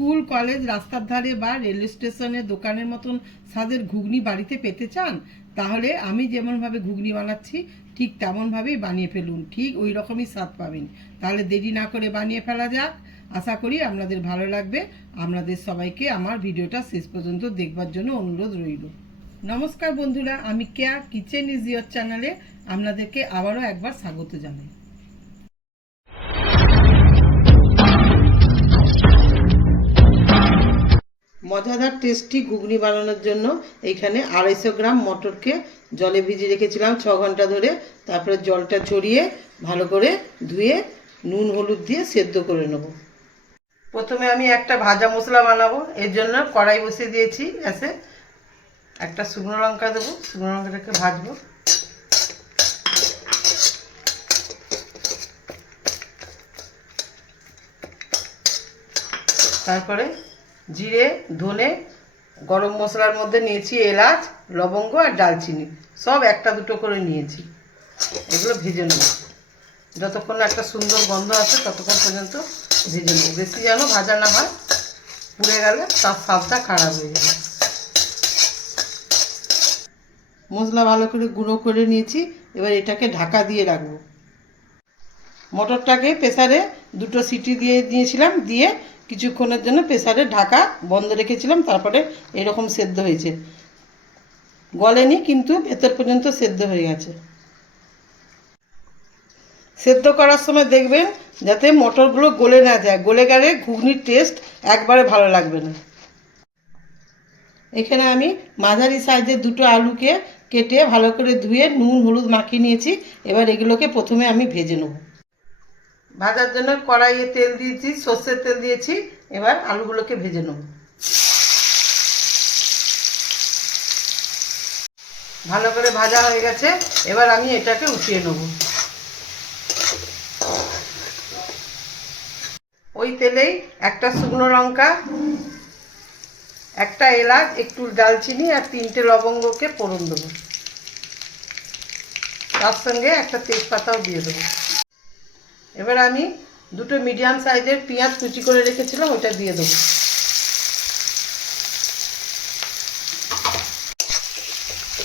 School college রাস্তার ধারে বা রেল স্টেশনের দোকানের মতন স্বাদের ঘুগনি বাড়িতে পেতে চান, তাহলে আমি যেমনভাবে ঘুগনি বানাচ্ছি ঠিক তেমনভাবেই বানিয়ে ফেলুন, ঠিক ওই রকমই স্বাদ পাবেন। তাহলে দেরি না করে বানিয়ে ফেলা যাক। আশা করি আপনাদের ভালো লাগবে। আপনাদের সবাইকে আমার ভিডিওটা শেষ পর্যন্ত দেখবার জন্য অনুরোধ রইল। নমস্কার বন্ধুরা, আমি কেয়া কিচেন ইজ ইয়োর চ্যানেলে আপনাদেরকে আবারও একবার স্বাগত জানাই। মজাদার টেস্টি ঘুগনি বানানোর জন্য এইখানে 250 গ্রাম মটরকে জলে ভিজিয়ে রেখেছিলাম 6 ঘন্টা ধরে। তারপরে জলটা ছড়িয়ে ভালো করে ধুয়ে নুন হলুদ দিয়ে সেদ্ধ করে নেব। প্রথমে আমি একটা ভাজা মশলা বানাবো, এর জন্য কড়াই বসিয়ে দিয়েছি গ্যাসে। একটা শুকনো লঙ্কা দেবো, শুকনো লঙ্কাটাকে ভাজবো। তারপরে জিরে, ধনে, গরম মশলার মধ্যে নিয়েছি এলাচ, লবঙ্গ আর ডালচিনি, সব একটা দুটো করে নিয়েছি। এগুলো ভেজে নেব, যতক্ষণ না একটা সুন্দর গন্ধ আসে ততক্ষণ পর্যন্ত ভেজে নেব। বেশি যেন ভাজা না হয়, পুড়ে গেলে তার স্বাদটা খারাপ হয়ে যাবে। মশলা ভালো করে গুঁড়ো করে নিয়েছি, এবার এটাকে ঢাকা দিয়ে রাখবো। মটরটাকে প্রেসারে 2টো সিটি দিয়ে দিয়েছিলাম, দিয়ে কিছুক্ষণের জন্য প্রেসারে ঢাকা বন্ধ রেখেছিলাম। তারপরে এরকম সেদ্ধ হয়েছে, গলেনি কিন্তু ভেতর পর্যন্ত সেদ্ধ হয়ে গেছে। সেদ্ধ করার সময় দেখবেন যাতে মটরগুলো গলে না যায়, গলে গেলে ঘুগনির টেস্ট একবারে ভালো লাগবে না। এখানে আমি মাঝারি সাইজের 2টো আলুকে কেটে ভালো করে ধুয়ে নুন হলুদ মাখিয়ে নিয়েছি। এবার এগুলোকে প্রথমে আমি ভেজে নেব। ভাজার জন্য কড়াইয়ে তেল দিয়েছি, সর্ষের তেল দিয়েছি। এবার আলুগুলোকে ভেজে নেব। ভালো করে ভাজা হয়ে গেছে, এবার আমি এটাকে উঠিয়ে নেব। ওই তেলেই একটা শুকনো লঙ্কা, একটা এলাচ, একটু দালচিনি আর 3টে লবঙ্গকে ফোড়ন দেবো। তার সঙ্গে একটা তেজপাতাও দিয়ে দেবো। এবার আমি 2টো মিডিয়াম সাইজের পেঁয়াজ কুচি করে রেখেছিলাম, ওটা দিয়ে দেবো।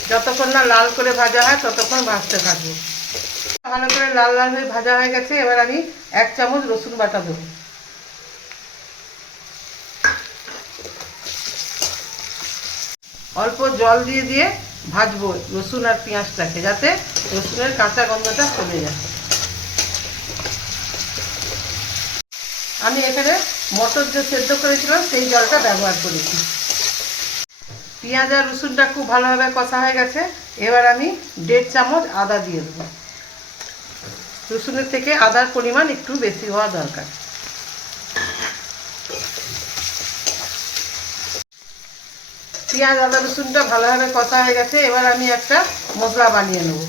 যতক্ষণ না লাল করে ভাজা হয় ততক্ষণ ভাজতে থাকবো। ভালো করে লাল লাল হয়ে ভাজা হয়ে গেছে, এবার আমি 1 চামচ রসুন বাটা দেবো। অল্প জল দিয়ে দিয়ে ভাজবো রসুন আর পেঁয়াজটাকে, যাতে রসুনের কাঁচা গন্ধটা চলে যায়। আমি এখানে মটর যে সেদ্ধ করেছিলাম সেই জলটা ব্যবহার করেছি। পেঁয়াজ আর রসুনটা খুব ভালোভাবে কষা হয়ে গেছে, এবার আমি 1.5 চামচ আদা দিয়ে দেবো। রসুনের থেকে আদার পরিমাণ একটু বেশি হওয়া দরকার। পেঁয়াজ আদা রসুনটা ভালোভাবে কষা হয়ে গেছে, এবার আমি একটা মশলা বানিয়ে নেব।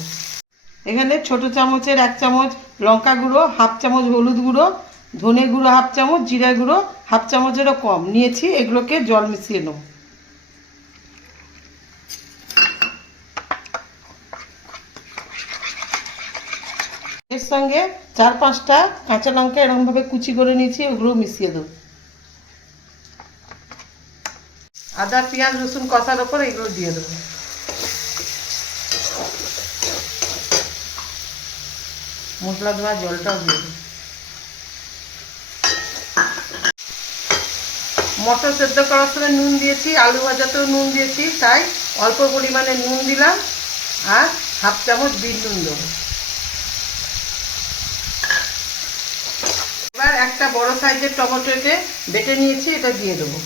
এখানে ছোট চামচের 1 চামচ লঙ্কা গুঁড়ো, 1/2 চামচ হলুদ গুঁড়ো, ধনে গুঁড়ো 1/2 চামচ, জিরা গুঁড়ো 1/2 চামচেরও কম নিয়েছি। এগুলোকে জল মিশিয়ে নেব। এর সঙ্গে 4-5টা কাঁচা লঙ্কা এরকমভাবে কুচি করে নিয়েছি, ওগুলো মিশিয়ে দেবো। আদা পেঁয়াজ রসুন কষার ওপর এগুলো দিয়ে দেবো। মশলা ধোয়া জলটাও দিয়ে দেবো। মটর সেদ্ধ করার সময় নুন দিয়েছি, আলু ভাজাতেও নুন দিয়েছি, তাই অল্প পরিমাণে নুন দিলাম আর 1/2 চামচ বিট নুন দেবো। এবার একটা বড় সাইজের টমেটোকে বেটে নিয়েছি, এটা দিয়ে দেবো।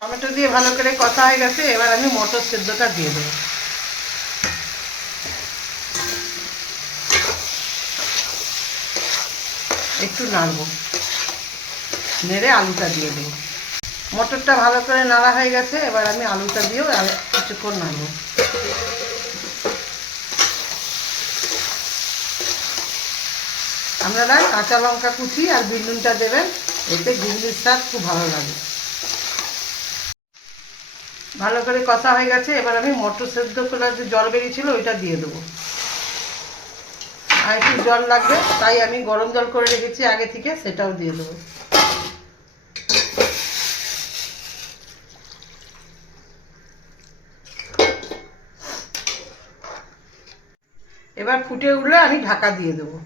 টমেটো দিয়ে ভালো করে কষা হয়ে গেছে, এবার আমি মটর সেদ্ধটা দিয়ে দেবো। একটু নাড়বো, নেড়ে আলুটা দিয়ে দেবো। মটরটা ভালো করে নাড়া হয়ে গেছে, এবার আমি আলুটা দিয়েও কিছুক্ষণ নাড়বো। আপনারা কাঁচা লঙ্কা কুচি আর বিট নুনটা দেবেন, এতে ঘুগনির স্বাদ খুব ভালো লাগে। ভালো করে কষা হয়ে গেছে, এবার আমি মটর সেদ্ধ করে যে জল বেরিয়েছিল ওইটা দিয়ে দেবো। আর একটু জল লাগবে, তাই আমি গরম জল করে রেখেছি আগে থেকে, সেটাও দিয়ে দেবো। এবার ফুটে উঠলে আমি ঢাকা দিয়ে দেবো।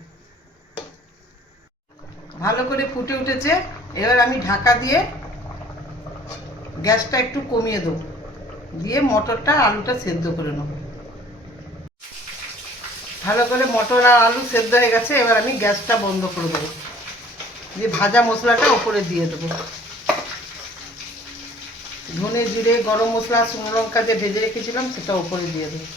ভালো করে ফুটে উঠেছে, এবার আমি ঢাকা দিয়ে গ্যাসটা একটু কমিয়ে দেবো, দিয়ে মটরটা আলুটা সেদ্ধ করে নেব। ভালো করে মটর আর আলু সেদ্ধ হয়ে গেছে, এবার আমি গ্যাসটা বন্ধ করে দেবো, দিয়ে ভাজা মশলাটা ওপরে দিয়ে দেবো। ধনে জিরে গরম মশলা শুকনো লঙ্কা দিয়ে ভেজে রেখেছিলাম, সেটা ওপরে দিয়ে দেবো।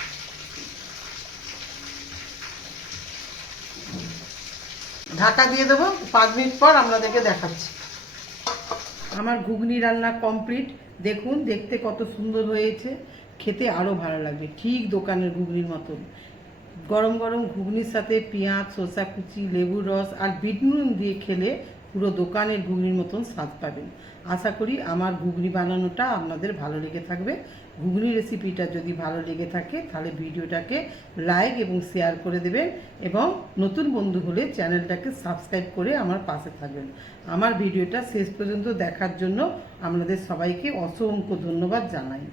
ঢাকা দিয়ে দেবো, 5 মিনিট পর আপনাদেরকে দেখাচ্ছি। আমার ঘুগনি রান্না কমপ্লিট। দেখুন দেখতে কত সুন্দর হয়েছে, খেতে আরও ভালো লাগবে, ঠিক দোকানের ঘুগনির মতন। গরম গরম ঘুগনির সাথে পেঁয়াজ, শসা কুচি, লেবুর রস আর বিট নুন দিয়ে খেলে পুরো দোকানের ঘুগনির মতন স্বাদ পাবেন। আশা করি আমার ঘুগনি বানানোটা আপনাদের ভালো লেগে থাকবে। ঘুগনি রেসিপিটা যদি ভালো লেগে থাকে তাহলে ভিডিওটাকে লাইক এবং শেয়ার করে দেবেন, এবং নতুন বন্ধু হলে চ্যানেলটাকে সাবস্ক্রাইব করে আমার পাশে থাকবেন। আমার ভিডিওটা শেষ পর্যন্ত দেখার জন্য আপনাদের সবাইকে অসংখ্য ধন্যবাদ জানাই।